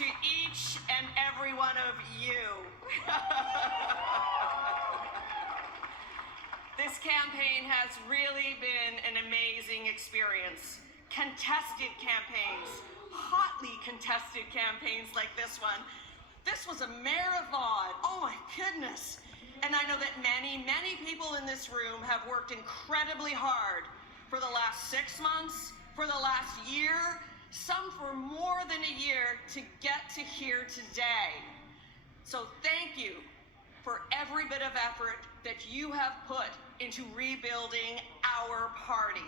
to each and every one of you. This campaign has really been an amazing experience. Contested campaigns, hotly contested campaigns like this one. This was a marathon, oh my goodness. And I know that many, many people in this room have worked incredibly hard for the last 6 months, for the last year, some for more than a year to get to here today. So thank you for every bit of effort that you have put into rebuilding our party.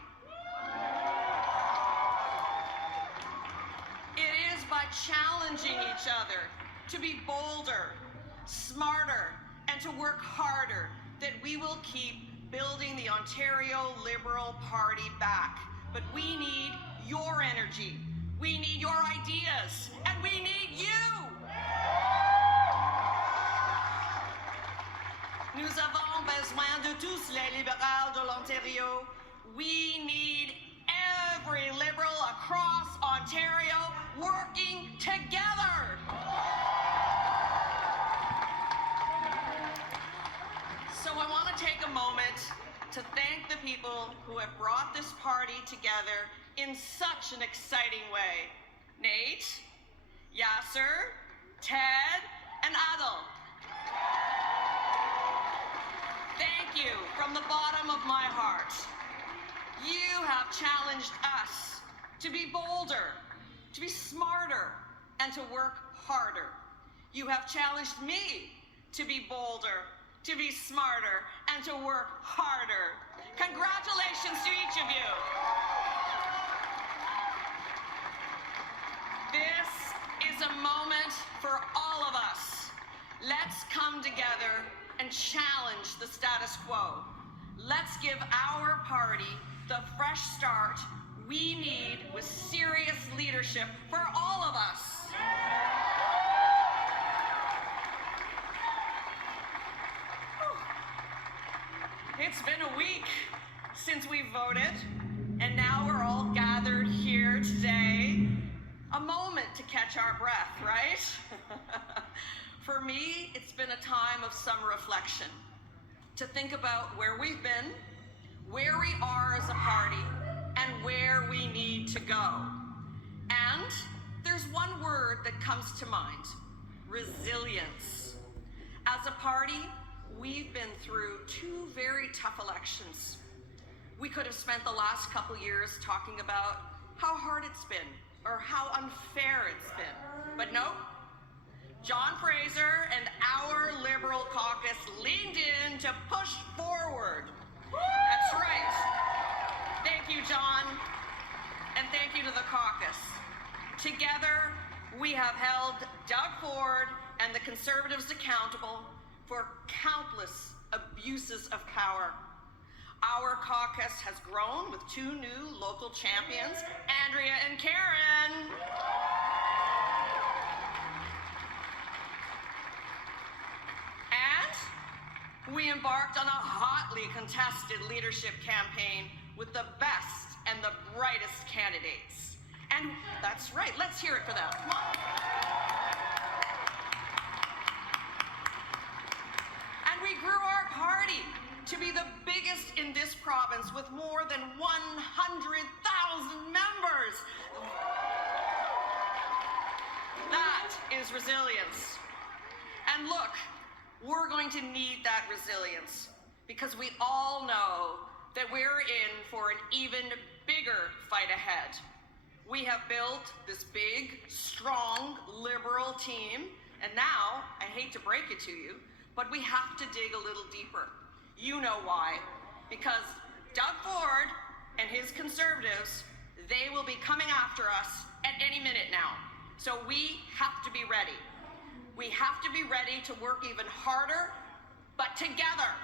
It is by challenging each other to be bolder, smarter, and to work harder that we will keep building the Ontario Liberal Party back. But we need your energy, we need your ideas, and we need you! Nous avons besoin de tous les libéraux de l'Ontario. We need every Liberal across Ontario working together. So I want to take a moment to thank the people who have brought this party together in such an exciting way. Nate, Yasir, Ted, and Adel. Thank you from the bottom of my heart. You have challenged us to be bolder, to be smarter, and to work harder. You have challenged me to be bolder, to be smarter, and to work harder. Congratulations to each of you. This is a moment for all of us. Let's come together and challenge the status quo. Let's give our party the fresh start we need with serious leadership for all of us. It's been a week since we voted, and now we're all gathered here today. A moment to catch our breath, right? For me, it's been a time of some reflection, to think about where we've been, where we are as a party, and where we need to go. And there's one word that comes to mind: resilience. As a party, we've been through 2 very tough elections. We could have spent the last couple years talking about how hard it's been or how unfair it's been, but no. John Fraser and our Liberal caucus leaned in to push forward. That's right. Thank you, John, and thank you to the caucus. Together, we have held Doug Ford and the Conservatives accountable for countless abuses of power. Our caucus has grown with 2 new local champions, Andrea and Karen. And we embarked on a hotly contested leadership campaign with the best and the brightest candidates. And that's right, let's hear it for them. Come on. And we grew our party to be the biggest in this province with more than 100,000 members. That is resilience. And look, we're going to need that resilience because we all know that we're in for an even bigger fight ahead. We have built this big, strong, Liberal team, and now, I hate to break it to you, but we have to dig a little deeper. You know why. Because Doug Ford and his Conservatives, they will be coming after us at any minute now. So we have to be ready. We have to be ready to work even harder, but together.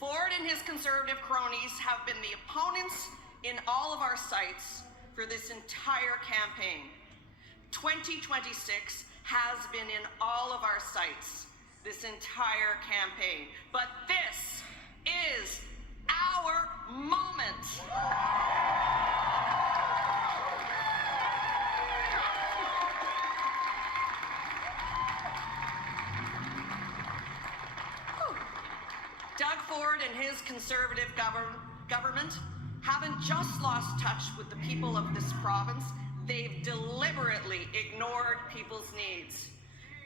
Ford and his Conservative cronies have been the opponents in all of our sites for this entire campaign. 2026 has been in all of our sites this entire campaign. But this is our moment. Doug Ford and his Conservative government haven't just lost touch with the people of this province, they've deliberately ignored people's needs.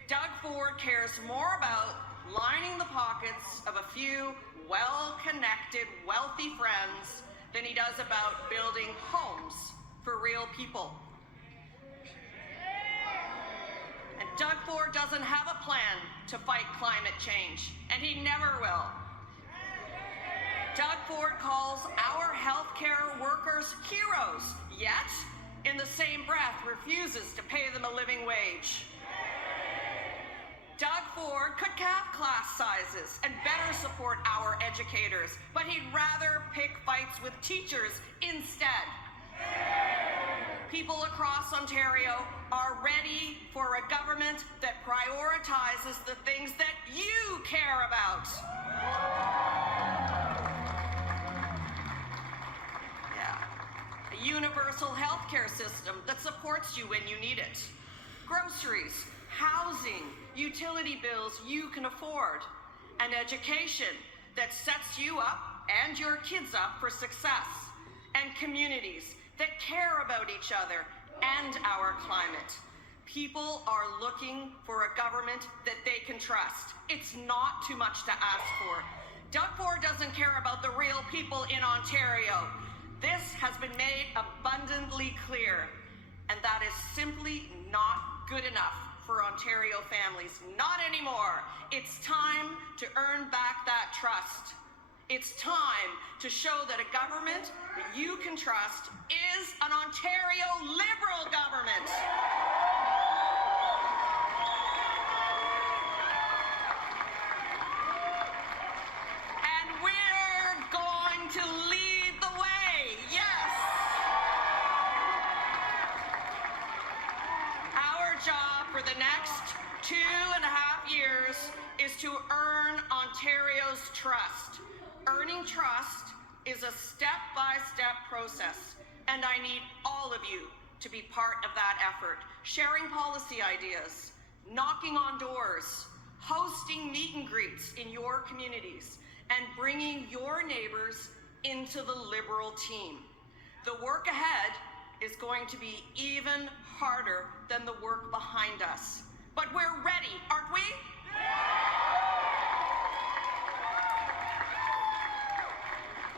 Doug Ford cares more about lining the pockets of a few well-connected, wealthy friends than he does about building homes for real people. And Doug Ford doesn't have a plan to fight climate change, and he never will. Doug Ford calls our healthcare workers heroes, yet, in the same breath, refuses to pay them a living wage. Doug Ford could cap class sizes and better support our educators, but he'd rather pick fights with teachers instead. People across Ontario are ready for a government that prioritizes the things that you care about. A universal healthcare system that supports you when you need it. Groceries, housing, utility bills you can afford. An education that sets you up and your kids up for success. And communities that care about each other and our climate. People are looking for a government that they can trust. It's not too much to ask for. Doug Ford doesn't care about the real people in Ontario. This has been made abundantly clear, and that is simply not good enough for Ontario families. Not anymore. It's time to earn back that trust. It's time to show that a government that you can trust is an Ontario Liberal government. And we're going to lead the way. Yes. Our job for the next 2.5 years is to earn Ontario's trust. Earning trust is a step-by-step process, and I need all of you to be part of that effort. Sharing policy ideas, knocking on doors, hosting meet and greets in your communities, and bringing your neighbours into the Liberal team. The work ahead is going to be even harder than the work behind us. But we're ready, aren't we?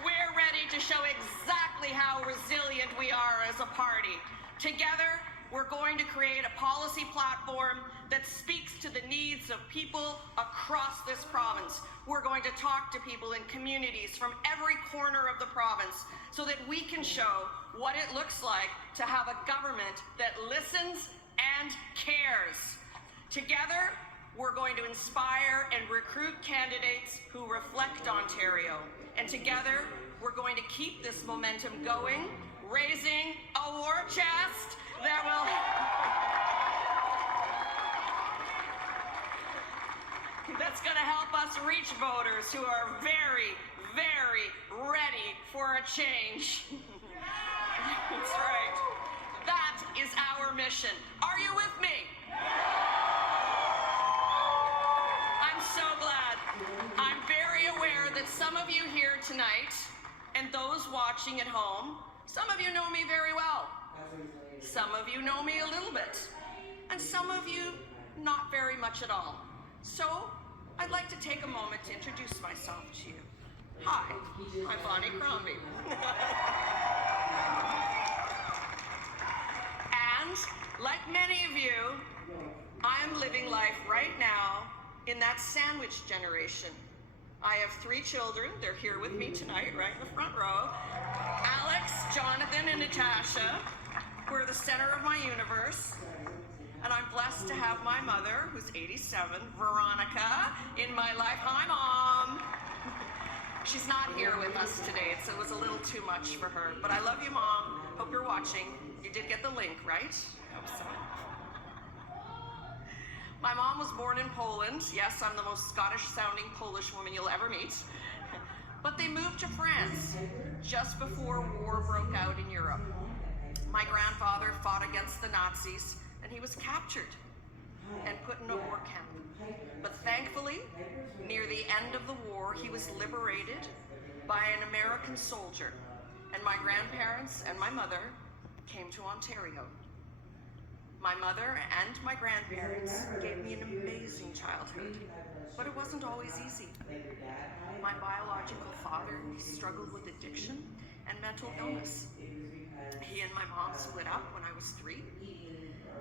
We're ready to show exactly how resilient we are as a party. Together, we're going to create a policy platform that speaks to the needs of people across this province. We're going to talk to people in communities from every corner of the province so that we can show what it looks like to have a government that listens and cares. Together, we're going to inspire and recruit candidates who reflect Ontario. And together, we're going to keep this momentum going, raising a war chest that will... that's going to help us reach voters who are very, very ready for a change. That's right. That is our mission. Are you with me? I'm so glad. I'm very aware that some of you here tonight and those watching at home, some of you know me very well. Some of you know me a little bit. And some of you not very much at all. So I'd like to take a moment to introduce myself to you. Hi, I'm Bonnie Crombie. And like many of you, I'm living life right now in that sandwich generation. I have 3 children. They're here with me tonight, right in the front row. Alex, Jonathan, and Natasha, who are the center of my universe. And I'm blessed to have my mother, who's 87, Veronica, in my life. Hi, Mom. She's not here with us today, so it was a little too much for her. But I love you, Mom. Hope you're watching. You did get the link, right? Hope so. My mom was born in Poland. Yes, I'm the most Scottish-sounding Polish woman you'll ever meet. But they moved to France just before war broke out in Europe. My grandfather fought against the Nazis, and he was captured. and put in a war camp. But thankfully, near the end of the war, he was liberated by an American soldier, and my grandparents and my mother came to Ontario. My mother and my grandparents gave me an amazing childhood, but it wasn't always easy. My biological father struggled with addiction and mental illness. He and my mom split up when I was 3,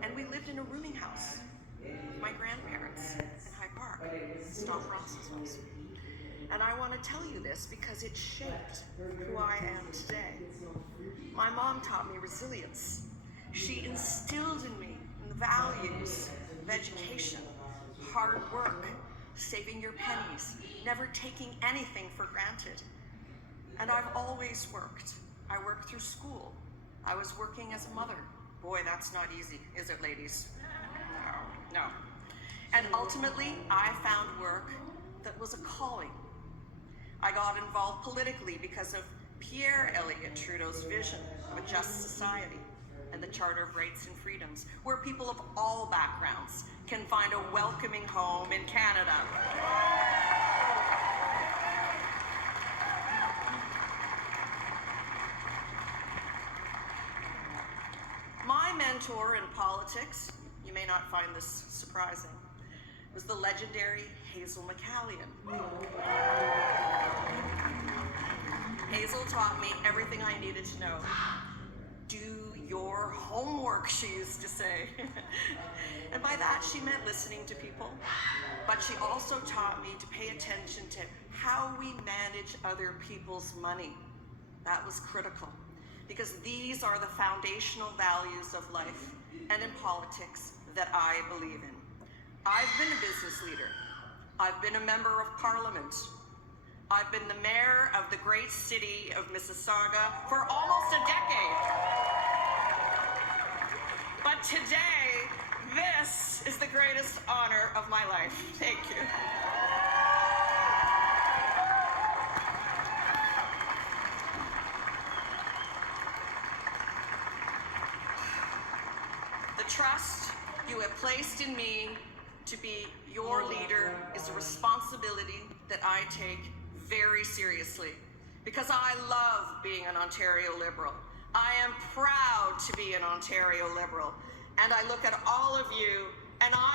and we lived in a rooming house with my grandparents in High Park, Stop Ross's. And I want to tell you this because it shaped who I am today. My mom taught me resilience. She instilled in me the values of education, hard work, saving your pennies, never taking anything for granted. And I've always worked. I worked through school. I was working as a mother. Boy, that's not easy, is it, ladies? No. And ultimately, I found work that was a calling. I got involved politically because of Pierre Elliott Trudeau's vision of a just society and the Charter of Rights and Freedoms, where people of all backgrounds can find a welcoming home in Canada. My mentor in politics, you may not find this surprising, was the legendary Hazel McCallion. Hazel taught me everything I needed to know. Do your homework, she used to say. And by that, she meant listening to people. But she also taught me to pay attention to how we manage other people's money. That was critical, because these are the foundational values of life and in politics that I believe in. I've been a business leader. I've been a member of Parliament. I've been the mayor of the great city of Mississauga for almost a decade. But today, this is the greatest honor of my life. Thank you. The trust you have placed in me to be your leader is a responsibility that I take very seriously, because I love being an Ontario Liberal. I am proud to be an Ontario Liberal, and I look at all of you and I